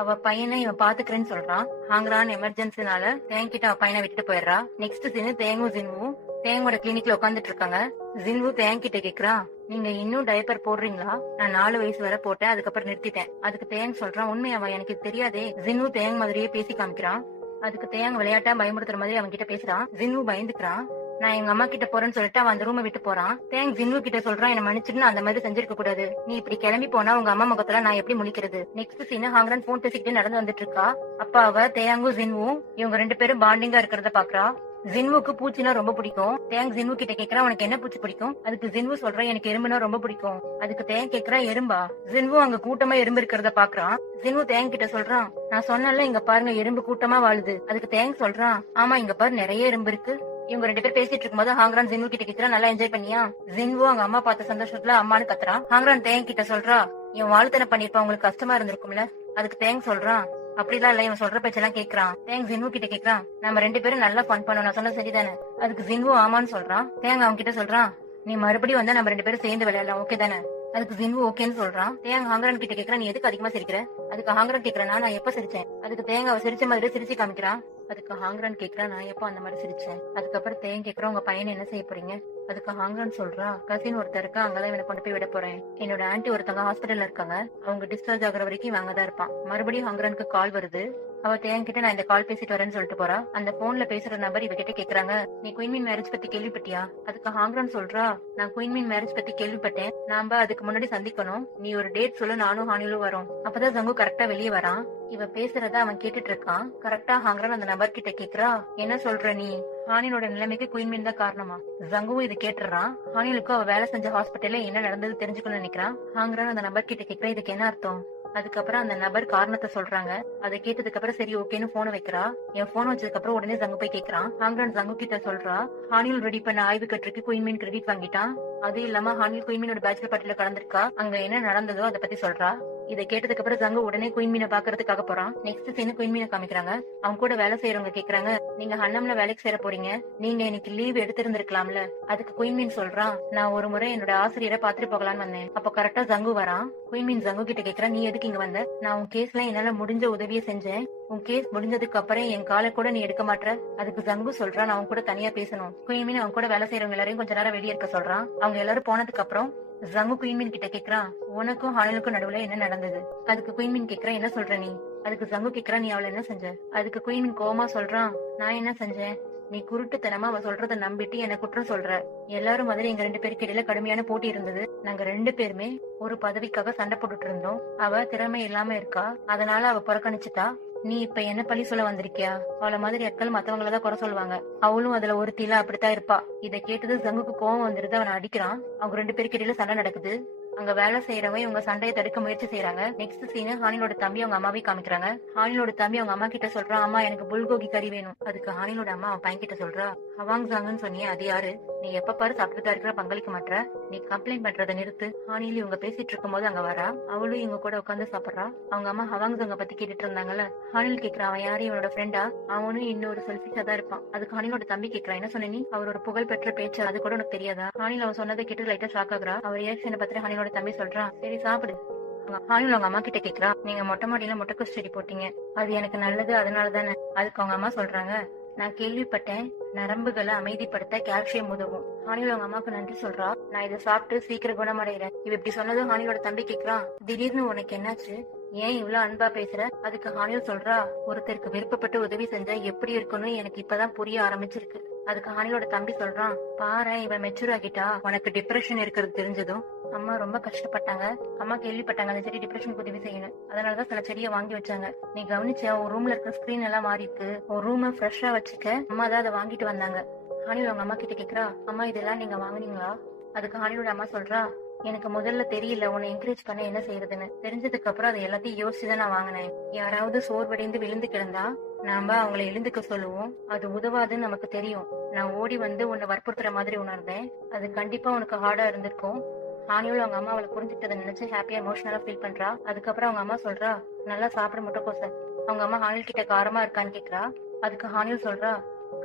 அவ பையனை இவன் பாத்துக்கிறேன்னு சொல்றான். ஹாங்ரான் எமர்ஜென்சினால தேங்க கிட்ட அவ பையனை விட்டுட்டு போயிடுறா. நெக்ஸ்ட் சீனு தேங்கும் ஜின்வும் தேங்கோட கிளினிக்ல உட்காந்துட்டு இருக்காங்க. ஜின்வு தேங் கிட்ட கேக்குறான், நீங்க இன்னும் டைப்பர் போடுறீங்களா? நான் 4 வயசு வரை போட்டேன், அதுக்கப்புறம் நிறுத்திட்டேன். அதுக்கு தேங் சொல்றான், உண்மையாவா? எனக்கு தெரியாதே. ஜின்வு தேங் மாதிரியே பேசி காமிக்கிறான். அதுக்கு தேங் விளையாட்டா பயமுறுத்துற மாதிரி அவன் கிட்ட பேசுறான். ஜின்வு பயந்துக்கிறான். நான் எங்க அம்மா கிட்ட போறேன்னு சொல்லிட்டு அவன் அந்த ரூமை விட்டு போறான். தேங் ஜின்வு கிட்ட சொல்றான், என்ன மன்னிச்சிட்டு அந்த மாதிரி செஞ்சிருக்க கூடாது. நீ இப்படி கிளம்பி போனா உங்க அம்மா முகத்துல நான் எப்படி முழிக்கிறது? நெக்ஸ்ட் சீன் ஹாங்ரான் போன் பேசிக்கிட்டு நடந்து வந்துட்டு இருக்கா. அப்ப அவ தேங்கும் ஜின்வும் இவங்க 2 பேரும் பாண்டிங்கா இருக்கிறத பாக்குறா. ஜின்வுக்கு பூச்சினா ரொம்ப பிடிக்கும். தேங் ஜின்வு கிட்ட கேக்குறா, உனக்கு என்ன பூச்சி பிடிக்கும்? அதுக்கு ஜின்வு சொல்றா, எனக்கு எறும்புனா ரொம்ப பிடிக்கும். அதுக்கு தேங் கேக்குறா, எறும்பா? ஜின்வு அங்க கூட்டமா எறும்பு இருக்கிறத பாக்குறான். ஜின்வு தேங் கிட்ட சொல்றான், நான் சொன்னல இங்க பாருங்க எறும்பு கூட்டமா வாழுது. அதுக்கு தேங் சொல்றான், ஆமா இங்க பாரு நிறைய எறும்பு இருக்கு. இவங்க 2 பேர் பேசிட்டு இருக்கும்போது ஹாங்ரான் ஜின்வு கிட்ட கேக்குறா, நல்லா என்ஜாய் பண்ணியா? ஜின்வு அவங்க அம்மா பார்த்த சந்தோஷத்துல அம்மானு கத்துறான். ஹாங்ரான் தேங் கிட்ட சொல்றா, இவன் வாழ்த்தனை பண்ணிருப்பா, உங்களுக்கு கஷ்டமா இருந்திருக்கும்ல? அதுக்கு தேங் சொல்றான், அப்படிலாம் இல்ல, இவன் சொல்ற பேச்செல்லாம் கேக்குறான். தேங் ஜின்வு கிட்ட கேக்குறான், நம்ம 2 பேரும் நல்லா ஃபன் பண்ணோம், நான் சொன்ன சரிதானே? அதுக்கு ஜின்வு ஆமான்னு சொல்றான். தேங் அவன் கிட்ட சொல்றான், நீ மறுபடியும் வந்தா நம்ம 2 பேரும் சேர்ந்து விளையாடலாம், ஓகே தானே? அதுக்கு ஜின்வு ஓகேன்னு சொல்றான். தேங் ஹாங்ரான் கிட்ட கேக்குறான், நீ எதுக்கு அதிகமா சிரிக்கிற? அதுக்கு ஹாங்ரான் கேக்குறான், நான் எப்ப சிரிச்சேன்? அதுக்கு தேங் அவ சிரிச்ச மாதிரி சிரிச்சு காமிக்கிறான். அதுக்கு ஹாங்ரான் கேக்குறா, நான் எப்போ அந்த மாதிரி சிரிச்சேன்? அதுக்கப்புறம் தேங் கேக்குறா, உங்க பையனை என்ன செய்ய போறீங்க? அதுக்கு ஹாங்ரான் சொல்றா, கசின் ஒருத்தர் இருக்கா, அங்கதான் இவனை கொண்டு போய் விட போறேன். என்னோட ஆன்ட்டி ஒருத்தவங்க ஹாஸ்பிட்டல்ல இருக்காங்க, அவங்க டிஸ்சார்ஜ் ஆகுற வரைக்கும் இவன் அங்கதான் இருப்பான். மறுபடியும் ஹாங்ரானுக்கு கால் வருது. அவ தேங் கிட்ட நான் இந்த கால் பேசிட்டு வரேன்னு சொல்லிட்டு போறா. அந்த போன்ல பேசுற நபர் இவகிட்ட கேக்குறாங்க, நீ குயின்மின் மேரேஜ் பத்தி கேள்விப்பட்டியா? அதுக்கு ஹாங்ரான் சொல்றா, நான் குயின்மின் மேரேஜ் பத்தி கேள்விப்பட்டேன், நாம அதுக்கு முன்னாடி சந்திக்கணும். நீ ஒரு டேட் சொல்லு, நானும் ஹானிலும் வரோம். அப்பதான் ஜங்கு கரெக்டா வெளியே வரான். இவ பேசுறத அவன் கேட்டுட்டு இருக்கான். கரெக்டா ஹாங்ரான் அந்த நபர் கிட்ட கேக்குறா, என்ன சொல்ற நீ? ஹானிலோட நிலைமைக்கு குயின்மின் தான் காரணமா? ஜங்குவும் இது கேட்டுறான். ஹானிலுக்கு அவ வேலை செஞ்ச ஹாஸ்பிட்டல்ல என்ன நடந்தது தெரிஞ்சுக்கணும்னு நினைக்கிறான். ஹாங்ரான் அந்த நபர் கிட்ட கேக்குறா, இதுக்கு என்ன அர்த்தம்? அதுக்கப்புறம் அந்த நபர் காரணத்தை சொல்றாங்க. அதை கேட்டதுக்கு அப்புறம் சரி ஓகேன்னு போன் வைக்கிறா. என் போன் வச்சதுக்கு அப்புறம் உடனே ஜங்கு போய் கேக்குறான். ஹாங்ரான் ஜங்கு கிட்ட சொல்றா, ஹானில் ரெடி பண்ண ஆய்வு கட்டுரைக்கு குயின்மின் கிரெடிட் வாங்கிட்டான். அது இல்லாம ஹானில் குயின்மினோட பேச்சுலர் பார்ட்டில கலந்துருக்கா. அங்க என்ன நடந்ததோ அதை பத்தி சொல்றா. இதை கேட்டதுக்கு அப்புறம் ஜங்கு உடனே குயின்மீனை பாக்குறதுக்காக போறான். நெக்ஸ்ட் சீன் குயின்மீனை காமிக்கிறாங்க. அவங்க கூட வேலை செய்யறவங்க கேக்குறாங்க, நீங்க ஹன்னம்ல வேலைக்கு சேர போறீங்க, நீங்க இன்னைக்கு லீவ் எடுத்திருந்திருக்கலாம்ல? அதுக்கு குயின்மீன் சொல்றான், நான் ஒரு முறை என்னோட ஆசிரியரை பாத்துட்டு போகலான்னு வந்தேன். அப்ப கரெக்டா ஜங்கு வரான். குயின்மீன் ஜங்கு கிட்ட கேக்குறா, நீ எதுக்கு இங்க வந்த? நான் உன் கேஸ்ல என்னால முடிஞ்ச உதவியை செஞ்சேன். உன் கேஸ் முடிஞ்சதுக்கு அப்புறம் என் காலை கூட நீ எடுக்க மாட்ட. அதுக்கு ஜங்கு சொல்றான், நான் அவன் கூட தனியா பேசணும். குயின்மீன் அவங்க கூட வேலை செய்யறவங்க எல்லாரையும் கொஞ்ச நேரம் வெளியே இருக்க சொல்றான். அவங்க எல்லாரும் போனதுக்கு அப்புறம் ஜங்கு குயின்மின் கிட்ட கேக்குறான், உனக்கும் ஹானிலுக்கும் நடுவுல என்ன நடந்தது? அதுக்கு குயின்மின் கேக்குறா, என்ன சொல்ற நீ? அதுக்கு ஜங்கு கேக்குறா, நீ அவளை என்ன செஞ்ச? அதுக்கு குயின்மின் கோவமா சொல்றான், நான் என்ன செஞ்சேன்? நீ குருட்டுத்தனமா அவ சொல்றத நம்பிட்டு என்ன குற்றம் சொல்ற. எல்லாரும் மாதிரி எங்க 2 பேருக்கு இடையில கடுமையான போட்டி இருந்தது. நாங்க 2 பேருமே ஒரு பதவிக்காக சண்டை போட்டுட்டு இருந்தோம். அவ திறமை இல்லாம இருக்கா, அதனால அவ புறக்கணிச்சுட்டா. நீ இப்ப என்ன பழி சொல்ல வந்திருக்கியா? அவள மாதிரி ஆட்கள் மத்தவங்களதான் குறை சொல்லுவாங்க, அவளும் அதுல ஒரு தீல அப்படித்தான் இருப்பா. இதை கேட்டது ஜங்குக்கு கோவம் வந்துருது. அவனை அடிக்கிறான். அவங்க 2 பேருக்கு இடையில சண்டை நடக்குது. அங்க வேலை செய்யறவங்க இவங்க சண்டையை தடுக்க முயற்சி செய்யறாங்க. நெக்ஸ்ட் சீன் ஹானிலோட தம்பி அவங்க அம்மாவே காமிக்கிறாங்க. ஹானிலோட தம்பி அவங்க அம்மா கிட்ட சொல்றான், அம்மா எனக்கு புல்கோகி கறி வேணும். அதுக்கு ஹானிலோட அம்மா அவன் பையன் கிட்ட சொல்றா, ஹவாங் ஜாங்குன்னு சொன்னியே அது யாரு? நீ எப்ப பாரு சாப்பிட்டுதான் இருக்கிற, பங்களிக்க மாட்ட. நீ கம்ப்ளைண்ட் பண்றத நிறுத்து. ஹானில இவங்க பேசிட்டு இருக்கும் போது அங்க வரா. அவளும் இவங்க கூட உட்காந்து சாப்பிடுறா. அவங்க அம்மா ஹவாங் ஜாங்க பத்தி கேட்டுட்டு இருந்தாங்கல்ல. ஹானில் கேக்குறான், அவன் யாரு? இவனோட ஃப்ரெண்டா? அவனும் இன்னொரு செல்ஃபிஷா தான் இருப்பான். அதுக்கு ஹானிலோட தம்பி கேக்குறான், என்ன சொன்ன நீ? அவர் ஒரு புகழ் பெற்ற பேச்சு, அது கூட உனக்கு தெரியாதா? ஹானில் அவன் சொன்னதை கேட்டு லைட்டா ஷாக் ஆகுறா. அவர் ரியாக்ஷனை பத்தி ஹானிலோட தம்பி சொல்றான், சரி சாப்பிடு. ஹானில் அவங்க அம்மா கிட்ட கேக்குறா, நீங்க மொட்டை மாடியில முட்டைக்கோஸ் செடி போட்டீங்க, அது எனக்கு நல்லது அதனால தானே? அதுக்கு அவங்க அம்மா சொல்றாங்க, நான் கேள்விப்பட்டேன் நரம்புகளை அமைதிப்படுத்த கால்சியம் உதவும். ஹானில் அவங்க அம்மாக்கு நன்றி சொல்றா. நான் இதை சாப்பிட்டு சீக்கிரம் குணமடைகிறேன். இவ இப்படி சொன்னதும் ஹானிலோட தம்பி கேக்குறான், திடீர்னு உனக்கு என்னாச்சு? ஏன் இவ்வளவு அன்பா பேசுற? அதுக்கு ஹானில் சொல்றா, ஒருத்தருக்கு விருப்பப்பட்டு உதவி செஞ்சா எப்படி இருக்குன்னு எனக்கு இப்பதான் புரிய ஆரம்பிச்சிருக்கு. அதுக்கு ஹானிலோட தம்பி சொல்றான், பாரு இவன் மெச்சூர் ஆகிட்டா, உனக்கு டிப்ரெஷன் இருக்கிறது தெரிஞ்சதும் அம்மா ரொம்ப கஷ்டப்பட்டாங்க. அம்மா கேள்விப்பட்டாங்க அந்த செடி டிப்ரெஷனுக்கு உதவி செய்யணும், அதனாலதான் சில செடியை வாங்கி வச்சாங்க. நீ கவனிச்சா ஒரு ரூம்ல இருக்க ஸ்கிரீன் எல்லாம் மாறி இருக்கு, ஒரு ரூம ஃப்ரெஷ்ஷா வச்சுக்க அம்மா தான் அதை வாங்கிட்டு வந்தாங்க. ஹானில் அவங்க அம்மா கிட்ட கேக்குறா, அம்மா இதெல்லாம் நீங்க வாங்குனீங்களா? அதுக்கு ஹானிலோட அம்மா சொல்றா, எனக்கு முதல்ல தெரியல உன்னை என்கரேஜ் பண்ண என்ன செய்யறதுன்னு. தெரிஞ்சதுக்கு அப்புறம் அதை எல்லாத்தையும் யோசிச்சுதான் நான் வாங்கினேன். யாராவது சோர்வடைந்து விழுந்து கிடந்தா நாம அவங்களை எழுந்துக்க சொல்லுவோம், அது உதவாதுன்னு நமக்கு தெரியும். நான் ஓடி வந்து உன்னை வற்புறுத்துற மாதிரி உணர்ந்தேன், அது கண்டிப்பா உனக்கு ஹார்டா இருந்திருக்கும். ஹானியோட அவங்க அம்மா அவளை புரிஞ்சுட்டதை நினைச்சு ஹாப்பியா எமோஷனலா ஃபீல் பண்றா. அதுக்கப்புறம் அவங்க அம்மா சொல்றா, நல்லா சாப்பிட மட்டும் கோச. அவங்க அம்மா ஹானில் கிட்ட காரமா இருக்கான்னு கேக்குறா. அதுக்கு ஹானில் சொல்றா,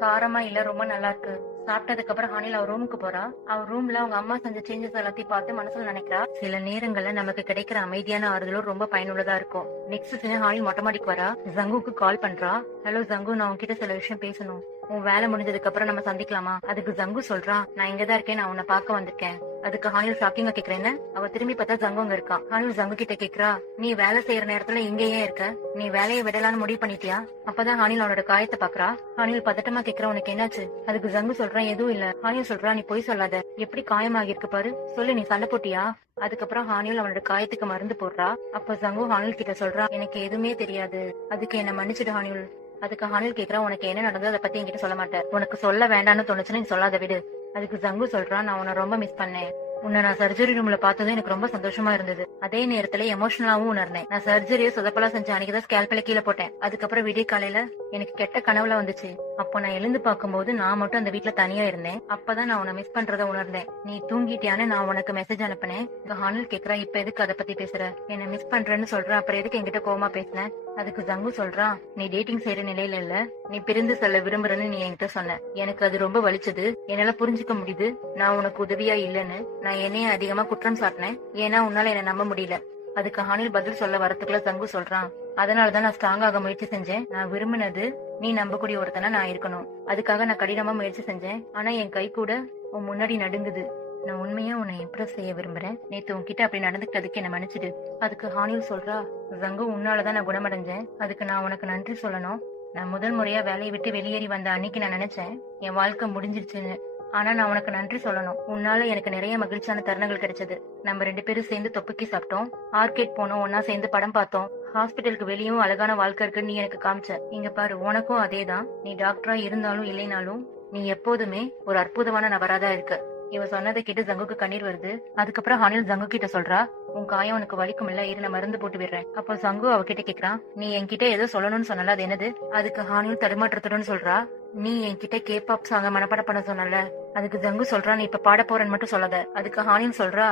காரமா இல்ல, ரொம்ப நல்லா இருக்கு. சாப்பிட்டதுக்கு அப்புறம் ஹானில் அவர் ரூமுக்கு போறா. அவர் ரூம்ல அவங்க அம்மா செஞ்ச சேஞ்சஸ் எல்லாத்தையும் பார்த்து மனசுல நினைக்கிறா. சில நேரங்கள்ல நமக்கு கிடைக்கிற அமைதியான ஆறுதலும் ரொம்ப பயனுள்ளதா இருக்கும். நெக்ஸ்ட் சீன் ஹானில் மொட்டை மாடிக்கு வரா. ஜங்குக்கு கால் பண்றா. ஹலோ ஜங்கு, நான் உன்கிட்ட சில விஷயம் பேசணும். உன் வேலை முடிஞ்சதுக்கு அப்புறம் நம்ம சந்திக்கலாமா? அதுக்கு ஜங்கு சொல்றான், நான் இங்கதான் இருக்கேன், நான் உன்னை பார்க்க வந்திருக்கேன். அதுக்கு ஹானில் ஷாக்கிங்கா கேக்குறேன்னு அவ திரும்பி பார்த்தா ஜங்கு அங்க இருக்கான். ஹானில் ஜங்கு கிட்ட கேக்குறா, நீ வேலை செய்யற நேரத்துல இங்கேயே இருக்க, நீ வேலையை விடலான்னு முடிவு பண்ணிட்டியா? அப்பதான் ஹானில் அவனோட காயத்தை பாக்குறா. ஹானில் பதட்டமா கேக்குறா, உனக்கு என்னாச்சு? அதுக்கு ஜங்கு சொல்றான், எதுவும் இல்ல. ஹானில் சொல்றா, நீ பொய் சொல்லாத, எப்படி காயமாகி இருக்கு பாரு, சொல்லு, நீ சண்டை போட்டியா? அதுக்கப்புறம் ஹானில் அவனோட காயத்துக்கு மருந்து போடுறா. அப்ப ஜங்கு ஹானில் கிட்ட சொல்றா, எனக்கு எதுவுமே தெரியாது, அதுக்கு என்ன மன்னிச்சிடு ஹானில். அதுக்கு ஹானில் கேக்குறா, உனக்கு என்ன நடந்தது அதை பத்தி என்கிட்ட சொல்ல மாட்டேன், உனக்கு சொல்ல வேண்டாம்னு தோணுச்சுன்னு நீ சொல்லாத விடு. அதுக்கு ஜங்கு சொல்றான், நான் உன்னை ரொம்ப மிஸ் பண்ணேன், உன்னை நான் சர்ஜரி ரூம்ல பார்த்ததும் எனக்கு ரொம்ப சந்தோஷமா இருந்தது. அதே நேரத்துல எமோஷனலாவும் உணர்ந்தேன். நான் சர்ஜரியை சொதப்பலா செஞ்ச அன்னைக்குதான் ஸ்கேல்பல கீழே போட்டேன். அதுக்கப்புறம் விடிய காலையில எனக்கு கெட்ட கனவுல வந்துச்சு. அப்போ நான் எழுந்து பார்க்கும்போது நான் மட்டும் அந்த வீட்டுல தனியா இருந்தேன். அப்பதான் நான் உன்னை மிஸ் பண்றத உணர்ந்தேன். நீ தூங்கிட்டியான்னு நான் உனக்கு மெசேஜ் அனுப்பினேன். ஹானில் கேக்குறா, இப்ப எதுக்கு அதை பத்தி பேசுற? என்ன மிஸ் பண்றேன்னு சொல்ற, அப்புறம் எதுக்கு என்கிட்ட கோவமா பேசின? அதுக்கு ஜங்கு சொல்றான், நீ டேட்டிங் செய்யற நிலையில இல்ல, நீ பிரிந்து செல்ல விரும்புறன்னு நீ என்கிட்ட சொன்ன. எனக்கு அது ரொம்ப வலிச்சது, என்னால புரிஞ்சுக்க முடியுது நான் உனக்கு உதவியா இல்லன்னு. நான் என்னைய அதிகமா குற்றம் சாட்டினேன், ஏன்னா உன்னால என்ன நம்ப முடியல. அதுக்கு ஹானில் பதில் சொல்ல வரத்துக்குள்ள ஜங்கு சொல்றான், அதனாலதான் நான் ஸ்ட்ராங்காக முயற்சி செஞ்சேன். நான் விரும்பினது நீ நம்பக்கூடிய ஒருத்தனா நான் இருக்கணும். அதுக்காக நான் கடினமா முயற்சி செஞ்சேன். ஆனா என் கை கூட உன் முன்னாடி நடுங்குது. நான் உண்மையா உன்னை இம்ப்ரெஸ் செய்ய விரும்புறேன். நேத்து உன்கிட்ட அப்படி நடந்துக்கிட்டதுக்கு என்ன மன்னிச்சிடு. அதுக்கு ஹானில் சொல்றா, ஜங்கு, உன்னாலதான் நான் குணமடைஞ்சேன், அதுக்கு நான் உனக்கு நன்றி சொல்லணும். நான் முதல் முறையா வேலையை விட்டு வெளியேறி வந்த அன்னைக்கு நான் நினைச்சேன் என் வாழ்க்கை முடிஞ்சிருச்சுன்னு. ஆனா நான் உனக்கு நன்றி சொல்லணும், உன்னால எனக்கு நிறைய மகிழ்ச்சியான தருணங்கள் கிடைச்சது. நம்ம 2 பேரும் சேர்ந்து தொப்புக்கி சாப்பிட்டோம், ஆர்கேட் போனோம், ஒன்னா சேர்ந்து படம் பார்த்தோம், ஹாஸ்பிட்டலுக்கு வெளியும் அழகான வாழ்க்கை இருக்குன்னு நீ எனக்கு காமிச்ச. இங்க பாரு, உனக்கும் அதேதான். நீ டாக்டரா இருந்தாலும் இல்லைனாலும் நீ எப்போதுமே ஒரு அற்புதமான நபராதான் இருக்க. இவ சொன்னதை கேட்டு ஜங்குக்கு கண்ணீர் வருது. அதுக்கப்புறம் ஹானில் ஜங்கு கிட்ட சொல்றா, உன் காயம் உனக்கு வலிக்கும் இல்ல, இரு நான் மருந்து போட்டு விடுறேன். அப்போ ஜங்கு அவகிட்ட கேக்குறான், நீ என்கிட்ட ஏதோ சொல்லணும்னு சொன்னல, அது என்னது? அதுக்கு ஹானில் தடுமாற்றத்துடன் சொல்றா, நீ என்கிட்ட கேபாப் சாங்க மனப்பாடம் பண்ண சொன்னல. அதுக்கு ஜங்கு சொல்றா, நீ இப்ப பாட போறேன்னு மட்டும் சொல்லாத. அதுக்கு ஹானில் சொல்றா,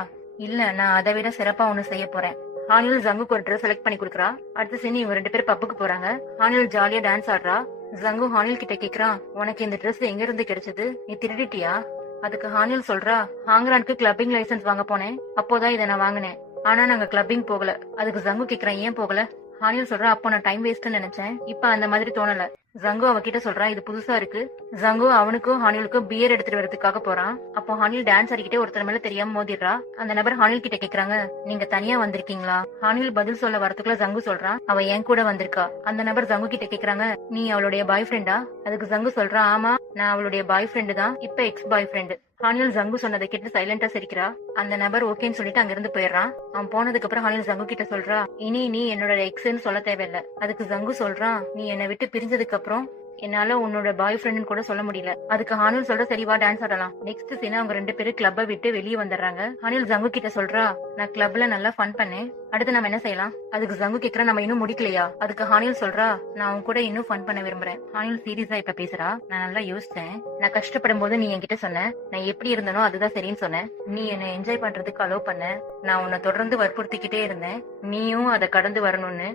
இல்ல, நான் அதை விட சிறப்பா ஒண்ணு செய்ய போறேன். ஹானில் ஜங்குக்கு ஒரு ட்ரெஸ் செலக்ட் பண்ணி கொடுக்குறா. அடுத்த சீன் இவங்க 2 பேரும் பப்புக்கு போறாங்க. ஹானில் ஜாலியா டான்ஸ் ஆடுறா. ஜங்கு ஹானில் கிட்ட கேக்குறான், உனக்கு இந்த ட்ரெஸ் எங்க இருந்து கிடைச்சது, நீ திருடிட்டியா? அதுக்கு ஹானில் சொல்றா, ஹாங்ரானுக்கு கிளப்பிங் லைசன்ஸ் வாங்க போனேன், அப்போதான் இதை நான் வாங்கினேன், ஆனா நாங்க கிளப்பிங் போகல. அதுக்கு ஜங்கு கேக்குறேன், ஏன் போகல? ஹானில் சொல்றா, அப்போ நான் டைம் வேஸ்ட் நினைச்சேன், இப்ப அந்த மாதிரி தோணல. ஜங்கு அவகிட்ட சொல்றான், இது புதுசா இருக்கு. ஜங்கு அவனுக்கும் ஹானிலுக்கும் பியர் எடுத்துட்டு வரதுக்காக போறான். அப்போ ஹானில் டான்ஸ் ஆடிக்கிட்டே ஒருத்தர் மேல தெரியாம மோதிடுறா. அந்த நபர் ஹானில் கிட்ட கேக்குறாங்க, நீங்க தனியா வந்திருக்கீங்களா? ஹானில் பதில் சொல்ல வரதுக்குள்ள ஜங்கு சொல்றான், அவ என் கூட வந்திருக்கா. அந்த நபர் ஜங்கு கிட்ட கேக்குறாங்க, நீ அவளுடைய பாய் ஃப்ரெண்டா? அதுக்கு ஜங்கு சொல்றான், ஆமா, நான் அவளுடைய பாய் ஃப்ரெண்டு தான், இப்ப எக்ஸ் பாய் ஃப்ரெண்டு. ஹானில் ஜங்கு சொன்னதை கேட்டு சைலண்டா சிரிக்கிறா. அந்த நபர் ஓகேன்னு சொல்லிட்டு அங்க இருந்து போயிடுறான். அவன் போனதுக்கு அப்புறம் ஹானில் ஜங்கு கிட்ட சொல்றா, இனி நீ என்னோட எக்ஸ்ன்னு சொல்ல தேவையில்ல. அதுக்கு ஜங்கு சொல்றான், நீ என்னை விட்டு பிரிஞ்சதுக்கு அப்புறம் என்னால உன்னோட பாய் ஃப்ரெண்ட்னு கூட சொல்ல முடியல. அதுக்கு ஹானில் சொல்ற, சரி வா டான்ஸ் ஆடலாம். நெக்ஸ்ட் சீன் அவங்க 2 பேரும் கிளப்பை விட்டு வெளியே வந்துடுறாங்க. ஹானில் ஜங்கு கிட்ட சொல்றா, நான் கிளப்ல நல்லா ஃபன் பண்ணேன், அடுத்து நம்ம என்ன செய்யலாம்? அதுக்கு ஜங்கு கேக்குறா, நம்ம இன்னும் முடிக்கலையா? அதுக்கு ஹானில் சொல்றா, நான் உன் கூட இன்னும் ஃபன் பண்ண விரும்புறேன். ஹானில் சீரியஸா இப்ப பேசுறா, நான் நல்லா யோசிச்சேன், நான் கஷ்டப்படும் போது நீ என்கிட்ட சொன்ன நான் எப்படி இருந்தனோ அதுதான் சரின்னு சொன்னேன். நீ என்ன என்ஜாய் பண்றதுக்கு அலோவ் பண்ண, நான் உன்னை தொடர்ந்து வற்புறுத்திக்கிட்டே இருந்தேன், நீயும் அதை கடந்து வரணும்னு.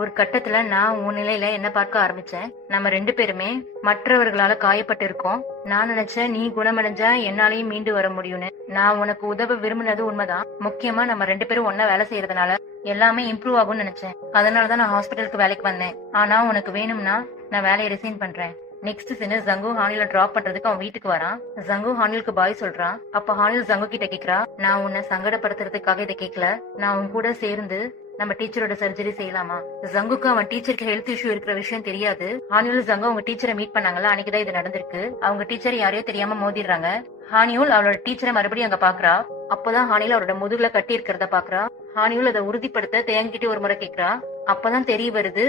ஒரு கட்டத்துல நான் உன் நிலையில என்ன பார்க்க ஆரம்பிச்சேன். நம்ம 2 பேருமே மற்றவர்களால காயப்பட்டு இருக்கோம். நான் நினைச்சேன் நீ குணமடைஞ்சா என்னாலையும் மீண்டு வர முடியும்னு. நான் உனக்கு உதவ விரும்பினது உண்மைதான். முக்கியமா நம்ம 2 பேரும் ஒன்னா வேலை செய்யறதுனால எல்லாமே இம்ப்ரூவ் ஆகும்னு நினைச்சேன். அதனாலதான் நான் ஹாஸ்பிட்டலுக்கு வேலைக்கு வந்தேன். ஆனா உனக்கு வேணும்னா நான் வேலையை ரிசைன் பண்றேன். நெக்ஸ்ட் சீன் ஜங்கு ஹானில டிராப் பண்றதுக்கு அவன் வீட்டுக்கு வரான். ஜங்கு ஹானிலுக்கு பாய் சொல்றான். அப்ப ஹானில் ஜங்கு கிட்ட கேக்குறா, நான் உன்னை சங்கடப்படுத்துறதுக்காக இதை கேட்கல, நான் உன் கூட சேர்ந்து நம்ம டீச்சரோட சர்ஜரி செய்யலாமா? ஜங்குக்கு அவன் டீச்சருக்கு ஹெல்த் இஷ்யூ இருக்கிற விஷயம் தெரியாது. ஹானியூல் ஜங்கு அவங்க டீச்சரை மீட் பண்ணாங்கல்ல, அன்னைக்குதான் இது நடந்திருக்கு. அவங்க டீச்சர் யாரையோ தெரியாம மோதிடுறாங்க. ஹானியூல் அவளோட டீச்சரை மறுபடியும் அங்க பாக்குறா. அப்பதான் ஹானியூல் அவரோட முதுகுல கட்டி இருக்கிறத பாக்குறா. ஹானியூல் அதை உறுதிப்படுத்த தேங்கிட்டு ஒரு முறை கேக்குறா. அப்பதான் தெரிய வருது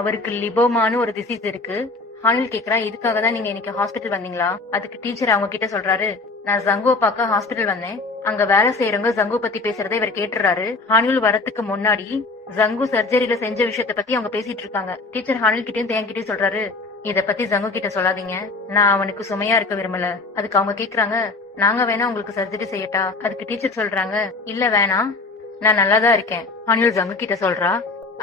அவருக்கு லிபோமான்னு ஒரு டிசீஸ் இருக்கு. ஹானியூல் கேக்குறா, இதுக்காக தான் நீங்க இன்னைக்கு ஹாஸ்பிட்டல் வந்தீங்களா? அதுக்கு டீச்சர் அவங்க கிட்ட சொல்றாரு, நான் ஜங்குவை பார்க்க ஹாஸ்பிட்டல் வந்தேன். அங்க வேலை செய்யறவங்க ஜங்கு பத்தி பேசுறதை இவர் கேட்டுறாரு. ஹானியூல் வரத்துக்கு முன்னாடி ஜங்கு சர்ஜரியில செஞ்ச விஷயத்த பத்தி அவங்க பேசிட்டு இருக்காங்க. டீச்சர் ஹானியூல் கிட்டயும் தேங்கிட்டே சொல்றாரு, இத பத்தி ஜங்கு கிட்ட சொல்லாதீங்க, நான் அவனுக்கு சுமையா இருக்க விரும்பல. அதுக்கு அவங்க கேக்குறாங்க, நாங்க வேணா உங்களுக்கு சர்ஜரி செய்யட்டா? அதுக்கு டீச்சர் சொல்றாங்க, இல்ல வேணாம், நான் நல்லாதான் இருக்கேன். ஹானியூல் ஜங்கு கிட்ட சொல்றா,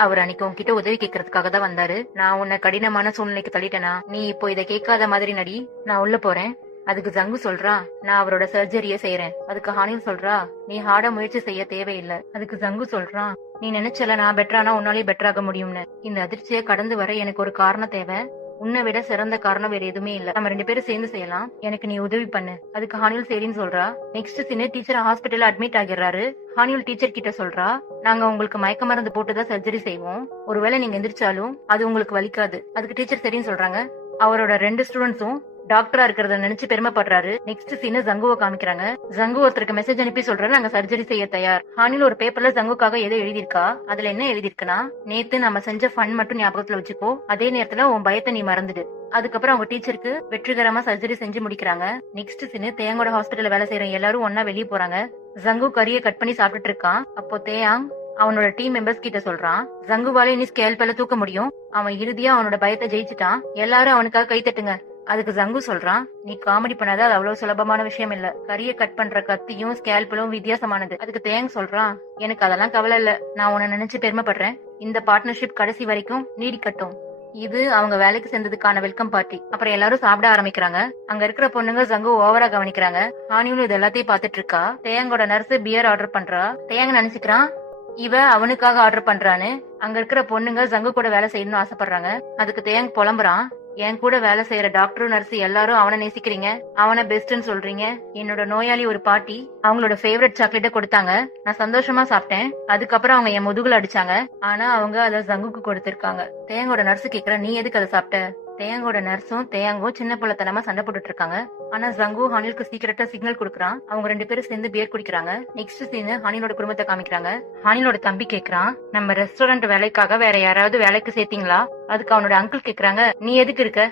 அவர் அன்னைக்கு உன்கிட்ட உதவி கேட்கறதுக்காக தான் வந்தாரு. நான் உன்னை கடினமான சூழ்நிலைக்கு தள்ளிட்டேனா? நீ இப்போ இதை கேட்காத மாதிரி நடி, நான் உள்ள போறேன். அதுக்கு ஜங்கு சொல்றா, நான் அவரோட சர்ஜரியே செய்யறேன். அதுக்கு ஹானில் சொல்றா, நீ ஹார்டா முயற்சி செய்ய தேவையில்லை. அதுக்கு ஜங்கு சொல்றான், நீ நினைச்சல நான் பெட்டரானா உன்னாலே பெட்டராக முடியும்னு. இந்த அதிர்ச்சியை கடந்து வர எனக்கு ஒரு காரணம் தேவை. உன்னை விட சிறந்த காரணம் வேற எதுவுமே இல்ல. நம்ம 2 பேரும் சேர்ந்து செய்யலாம். எனக்கு நீ உதவி பண்ணு. அதுக்கு ஹானியூல் சரின்னு சொல்றா. நெக்ஸ்ட் சீன் டீச்சர் ஹாஸ்பிட்டல்ல அட்மிட் ஆகிடுறாரு. ஹானியூல் டீச்சர் கிட்ட சொல்றா, நாங்க உங்களுக்கு மயக்க மருந்து போட்டுதான் சர்ஜரி செய்வோம். ஒருவேளை நீங்க எந்திரிச்சாலும் அது உங்களுக்கு வலிக்காது. அதுக்கு டீச்சர் சரின்னு சொல்றாங்க. அவரோட 2 ஸ்டூடெண்ட்ஸும் டாக்டரா இருக்கிறத நினைச்சு பெருமைப்படுறாரு. நெக்ஸ்ட் சீன் ஜங்குவை காமிக்கிறாங்க. ஜங்கு ஒருத்தருக்கு மெசேஜ் அனுப்பி சொல்றாரு, நாங்க சர்ஜரி செய்ய தயார். ஹானில் ஒரு பேப்பர்ல ஜங்குக்காக ஏதோ எழுதியிருக்கா. அதுல என்ன எழுதிருக்குன்னா, நேத்து நம்ம செஞ்ச ஃபன் மட்டும் ஞாபகத்துல வச்சுக்கோ, அதே நேரத்துல உன் பயத்தை நீ மறந்துடு. அதுக்கப்புறம் அவங்க டீச்சருக்கு வெற்றிகரமா சர்ஜரி செஞ்சு முடிக்கிறாங்க. நெக்ஸ்ட் சீன் தேயாங்கோட ஹாஸ்பிட்டல்ல வேலை செய்யற எல்லாரும் ஒன்னா வெளியே போறாங்க. ஜங்கு கறியை கட் பண்ணி சாப்பிட்டுட்டு இருக்கான். அப்போ தேயாங் அவனோட டீம் மெம்பர்ஸ் கிட்ட சொல்றான், ஜங்குவால இனி ஸ்கேல்பெல்ல தூக்க முடியும். அவன் இறுதியா அவனோட பயத்தை ஜெயிச்சுட்டான். எல்லாரும் அவனுக்காக கை தட்டுங்க. அதுக்கு ஜங்கு சொல்றான், நீ காமெடி பண்ணாத, அது அவ்வளவு சுலபமான விஷயம் இல்ல. கறியை கட் பண்ற கத்தியும் ஸ்கேல்பலும் வித்தியாசமானது. அதுக்கு தேங் சொல்றான், எனக்கு அதெல்லாம் கவலை இல்ல, நான் உன்னை நினைச்சு பெருமைப்படுறேன். இந்த பார்ட்னர்ஷிப் கடைசி வரைக்கும் நீடிக்கட்டும். இது அவங்க வேலைக்கு சேர்ந்ததுக்கான வெல்கம் பார்ட்டி. அப்புறம் எல்லாரும் சாப்பிட ஆரம்பிக்கிறாங்க. அங்க இருக்கிற பொண்ணுங்க ஜங்கு ஓவரா கவனிக்கிறாங்க. ஹானியும் இது எல்லாத்தையும் பாத்துட்டு இருக்கா. தேயங்கோட நர்ஸ் பியர் ஆர்டர் பண்றா. தேயங்க நினைச்சுக்கிறான் இவ அவனுக்காக ஆர்டர் பண்றான்னு. அங்க இருக்கிற பொண்ணுங்க ஜங்கு கூட வேலை செய்யணும்னு ஆசைப்படுறாங்க. அதுக்கு தேயங் புலம்புறான், என் கூட வேலை செய்யற டாக்டரும் நர்ஸ் எல்லாரும் அவனை நேசிக்கிறீங்க, அவனை பெஸ்ட்னு சொல்றீங்க. என்னோட நோயாளி ஒரு பாட்டி அவங்களோட ஃபேவரட் சாக்லேட்ட கொடுத்தாங்க, நான் சந்தோஷமா சாப்பிட்டேன். அதுக்கப்புறம் அவங்க என் முதுகுல அடிச்சாங்க, ஆனா அவங்க அதை ஜங்குக்கு கொடுத்திருக்காங்க. தேயங்கோட நர்ஸ் கேக்குற, நீ எதுக்கு அதை சாப்பிட்ட? தேயங்கோட நர்ஸும் தேயங்கும் சின்ன பிள்ளைத்தனமா சண்டை போட்டுட்டு இருக்காங்க. ஆனா ஜங்கு ஹானிலுக்கு சீக்கிரட்டா சிக்னல் கொடுக்கறான். அவங்க 2 பேரும் சேர்ந்து பியர் குடிக்கிறாங்க. நெக்ஸ்ட் சீன் ஹானிலோட குடும்பத்தை காமிக்கிறாங்க. ஹானிலோட தம்பி கேக்குறான், நம்ம ரெஸ்டாரண்ட் வேலைக்காக வேற யாராவது வேலைக்கு சேர்த்தீங்களா? அதுக்கு அவனோட அங்கிள் கேக்குறாங்க, நீ எதுக்கு இருக்க?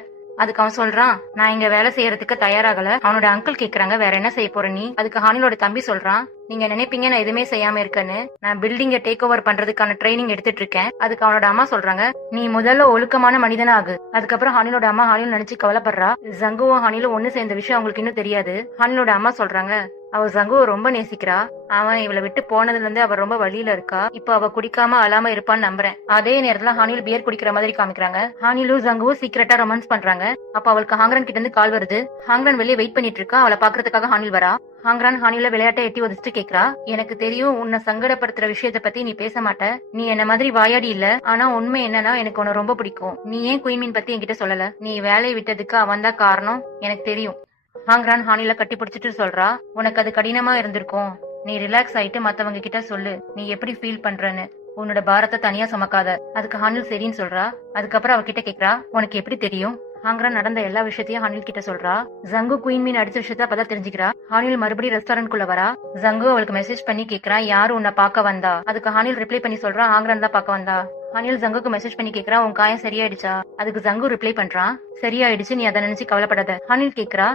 அதுக்கு அவன் சொல்றான், நான் இங்க வேலை செய்யறதுக்கு தயாராகல. அவனோட அங்கிள் கேக்குறாங்க, வேற என்ன செய்ய போற நீ? அதுக்கு ஹானிலோட தம்பி சொல்றான், நீங்க நினைப்பீங்க நான் எதுவுமே செய்யாம இருக்கேன்னு, நான் பில்டிங்க டேக் ஓவர் பண்றதுக்கான ட்ரைனிங் எடுத்துட்டு இருக்கேன். அதுக்கு அவனோட அம்மா சொல்றாங்க, நீ முதல்ல ஒழுக்கமான மனிதனா ஆகு. அதுக்கப்புறம் ஹானிலோட அம்மா ஹானில் நினைச்சு கவலைப்படுறா. ஜங்குவும் ஹானிலும் ஒண்ணு சேர்ந்த விஷயம் அவங்களுக்கு இன்னும் தெரியாது. ஹானிலோட அம்மா சொல்றாங்க, அவ ஜங்குவை ரொம்ப நேசிக்கிறா. அவன் இவளை விட்டு போனதுல இருந்து அவ ரொம்ப வழியில இருக்கா. இப்ப அவ குடிக்காம அழாம இருப்பான்னு நம்புறேன். அதே நேரத்துல ஹானில் பியர் குடிக்கிற மாதிரி காமிக்கிறாங்க. ஹானிலும் ஜங்குவும் சீக்கிரட்டா ரொமான்ஸ் பண்றாங்க. அப்ப அவளுக்கு ஹாங்ரன் கிட்ட இருந்து கால் வருது. ஹாங்ரன் வெளியே வெயிட் பண்ணிட்டு இருக்கா. அவளை பாக்குறதுக்காக ஹானில் வரா. ஹாங்ரான் ஹானில விளையாட்டை எட்டி ஒதிச்சுட்டு கேக்குறா, எனக்கு தெரியும் உன்னை சங்கடப்படுத்துற விஷயத்த பத்தி நீ பேச மாட்ட, நீ என்ன மாதிரி வாயாடி இல்ல. ஆனா உண்மை என்னன்னா எனக்கு உன்னை ரொம்ப பிடிக்கும். நீ ஏன் குயின்மீன் பத்தி என்கிட்ட சொல்லல? நீ வேலையை விட்டதுக்கு அவன் தான் காரணம், எனக்கு தெரியும். ஹாங்ரான் ஹானில கட்டி பிடிச்சிட்டு சொல்றா, உனக்கு அது கடினமா இருந்திருக்கும், நீ ரிலாக்ஸ் ஆயிட்டு மத்தவங்க கிட்ட சொல்லு நீ எப்படி ஃபீல் பண்றன்னு. உன்னோட பாரத்தை தனியா சுமக்காத. அதுக்கு ஹானில் சரின்னு சொல்றா. அதுக்கப்புறம் அவகிட்ட கேக்குறா, உனக்கு எப்படி தெரியும்? ஹாங்ரான் நடந்த எல்லா விஷயத்தையும் ஹானில் கிட்ட சொல்றா. ஜங்கு குயின் மீன் அடிச்ச விஷயத்த அப்பதான் தெரிஞ்சுக்கிறா. ஹானில் மறுபடியும் ரெஸ்டாரண்ட் குள்ள வரா. ஜங்கு அவளுக்கு மெசேஜ் பண்ணி கேக்குறா, யாரு உன்னை பாக்க வந்தா? அதுக்கு ஹானில் ரிப்ளை பண்ணி சொல்றா, ஹாங்ரான் தான் பாக்க வந்தா. ஹானில் ஜங்குக்கு மெசேஜ் பண்ணி கேக்குறா, உன் காயம் சரியாயிடுச்சா? அதுக்கு ஜங்கு ரிப்ளை பண்றான், சரியாயிடுச்சு, நீ அதை நினைச்சு கவலைப்படாத. ஹானில் கேக்குறா,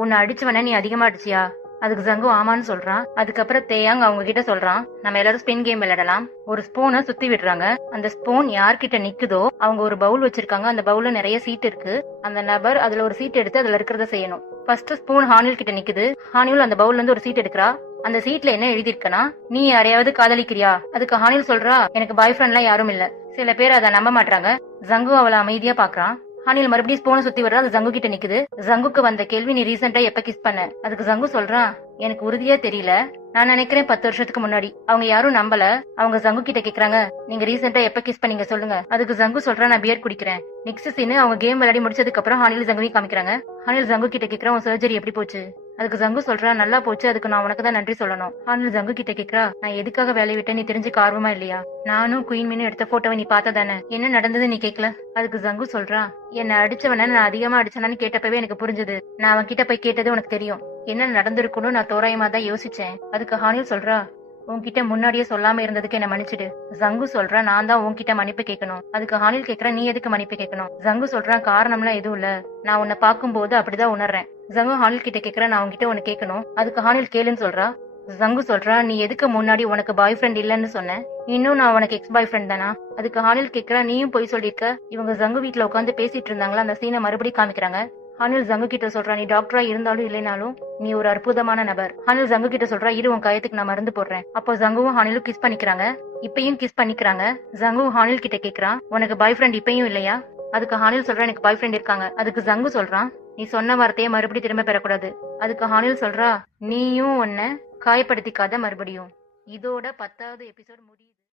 உன்னை அடிச்சவன நீ அதிகமா அடிச்சியா? அதுக்கு ஜங்கு ஆமான்னு சொல்றான். அதுக்கப்புறம் தேயாங் அவங்க கிட்ட சொல்றான், நம்ம எல்லாரும் ஸ்பின் கேம் விளையாடலாம். ஒரு ஸ்பூனை சுத்தி விடுறாங்க. அந்த ஸ்பூன் யார்கிட்ட நிக்குதோ அவங்க ஒரு பவுல் வச்சிருக்காங்க. அந்த பவுல்ல நிறைய சீட் இருக்கு. அந்த நபர் அதுல ஒரு சீட் எடுத்து அதுல இருக்கிறத செய்யணும். ஃபர்ஸ்ட் ஸ்பூன் ஹானில் கிட்ட நிக்குது. ஹானில் அந்த பவுல்ல இருந்து ஒரு சீட் எடுக்கிறா. அந்த சீட்ல என்ன எழுதிருக்கனா, நீ யாரையாவது காதலிக்கிறியா? அதுக்கு ஹானில் சொல்றா, எனக்கு பாய் ஃப்ரெண்ட் எல்லாம் யாரும் இல்ல. சில பேர் அதை நம்ப மாட்டாங்க. ஜங்கு அவளை அமைதியா பாக்குறான். ஹானில் மறுபடியும் ஸ்பூனை சுத்தி வர்றா. அது ஜங்கு கிட்ட நிக்குது. ஜங்குக்கு வந்த கேள்வி, நீ ரீசெண்டா எப்ப கிஸ் பண்ண? அதுக்கு ஜங்கு சொல்றான், எனக்கு உறுதியா தெரியல, நான் நினைக்கிறேன் 10 வருஷத்துக்கு முன்னாடி. அவங்க யாரும் நம்பல. அவங்க ஜங்கு கிட்ட கேக்குறாங்க, நீங்க ரீசெண்டா எப்ப கிஸ் பண்ணீங்க சொல்லுங்க. அதுக்கு ஜங்கு சொல்றா, நான் பியர் குடிக்கிறேன். நெக்ஸ்ட் சீன் அவங்க கேம் விளையாடி முடிச்சதுக்கு அப்புறம் ஹானில் ஜங்குவையும் காமிக்கிறாங்க. ஹானில் ஜங்கு கிட்ட கேக்குறா, உன் சர்ஜரி எப்படி போச்சு? அதுக்கு ஜங்கு சொல்றா, நல்லா போச்சு, அதுக்கு நான் உனக்கு தான் நன்றி சொல்லணும். ஹானில் ஜங்கு கிட்ட கேக்குறா, நான் எதுக்காக வேலையை விட்டேன் நீ தெரிஞ்சுக்க ஆர்வமா இல்லையா? நானும் குயின் மீனும் எடுத்த போட்டோவை நீ பார்த்ததானே, என்ன நடந்தது நீ கேட்கல? அதுக்கு ஜங்கு சொல்றா, என்ன அடிச்சவன நான் அதிகமா அடிச்சனான்னு கேட்டப்பவே எனக்கு புரிஞ்சது. நான் அவன் கிட்ட போய் கேட்டது உனக்கு தெரியும். என்ன நடந்திருக்குன்னு நான் தோராயமா தான் யோசிச்சேன். அதுக்கு ஹானில் சொல்றா, உன்கிட்ட முன்னாடியே சொல்லாம இருந்ததுக்கு என்ன மன்னிச்சிடு. ஜங்கு சொல்றா, நான் தான் உன்கிட்ட மன்னிப்பு கேட்கணும். அதுக்கு ஹானில் கேக்குற, நீ எதுக்கு மன்னிப்பு கேட்கணும்? ஜங்கு சொல்றான், காரணம்லாம் எதுவும் இல்ல, நான் உன்னை பார்க்கும்போது அப்படிதான் உணர்றேன். ஜங்கு ஹானில் கிட்ட கேக்குற, நான் உன்கிட்ட உன்னை கேட்கணும். அதுக்கு ஹானில் கேளுன்னு சொல்றா. ஜங்கு சொல்றா, நீ எதுக்கு முன்னாடி உனக்கு பாய் ஃப்ரெண்ட் இல்லன்னு சொன்ன? இன்னும் நான் உனக்கு எக்ஸ் பாய் ஃப்ரெண்ட் தானா? அதுக்கு ஹானில் கேக்குறா, நீயும் போய் சொல்லிருக்க. இவங்க ஜங்கு வீட்டுல உட்காந்து பேசிட்டு இருந்தாங்களா, அந்த சீனை மறுபடியும் காமிக்கிறாங்க. ஹானில் ஜங்கு கிட்ட சொல்றா, நீ டாக்டரா இருந்தாலும் இல்லைனாலும் நீ ஒரு அற்புதமான நபர். ஹானில் ஜங்கு கிட்ட சொல்றா, இரு உன் காயத்துக்கு நான் மருந்து போடுறேன். அப்போ ஜங்குவும் ஹானிலும் கிஸ் பண்ணிக்கிறாங்க. இப்பயும் கிஸ் பண்ணிக்கிறாங்க. ஜங்கு ஹானில் கிட்ட கேக்குறான், உனக்கு பாய் ஃப்ரெண்ட் இப்பயும் இல்லையா? அதுக்கு ஹானில் சொல்றா, எனக்கு பாய் ஃப்ரெண்ட் இருக்காங்க. அதுக்கு ஜங்கு சொல்றான், நீ சொன்ன வார்த்தையை மறுபடியும் திரும்ப பெறக்கூடாது. அதுக்கு ஹானில் சொல்றா, நீயும் உன்னை காயப்படுத்திக்காத மறுபடியும். இதோட 10வது எபிசோட் முடியுது.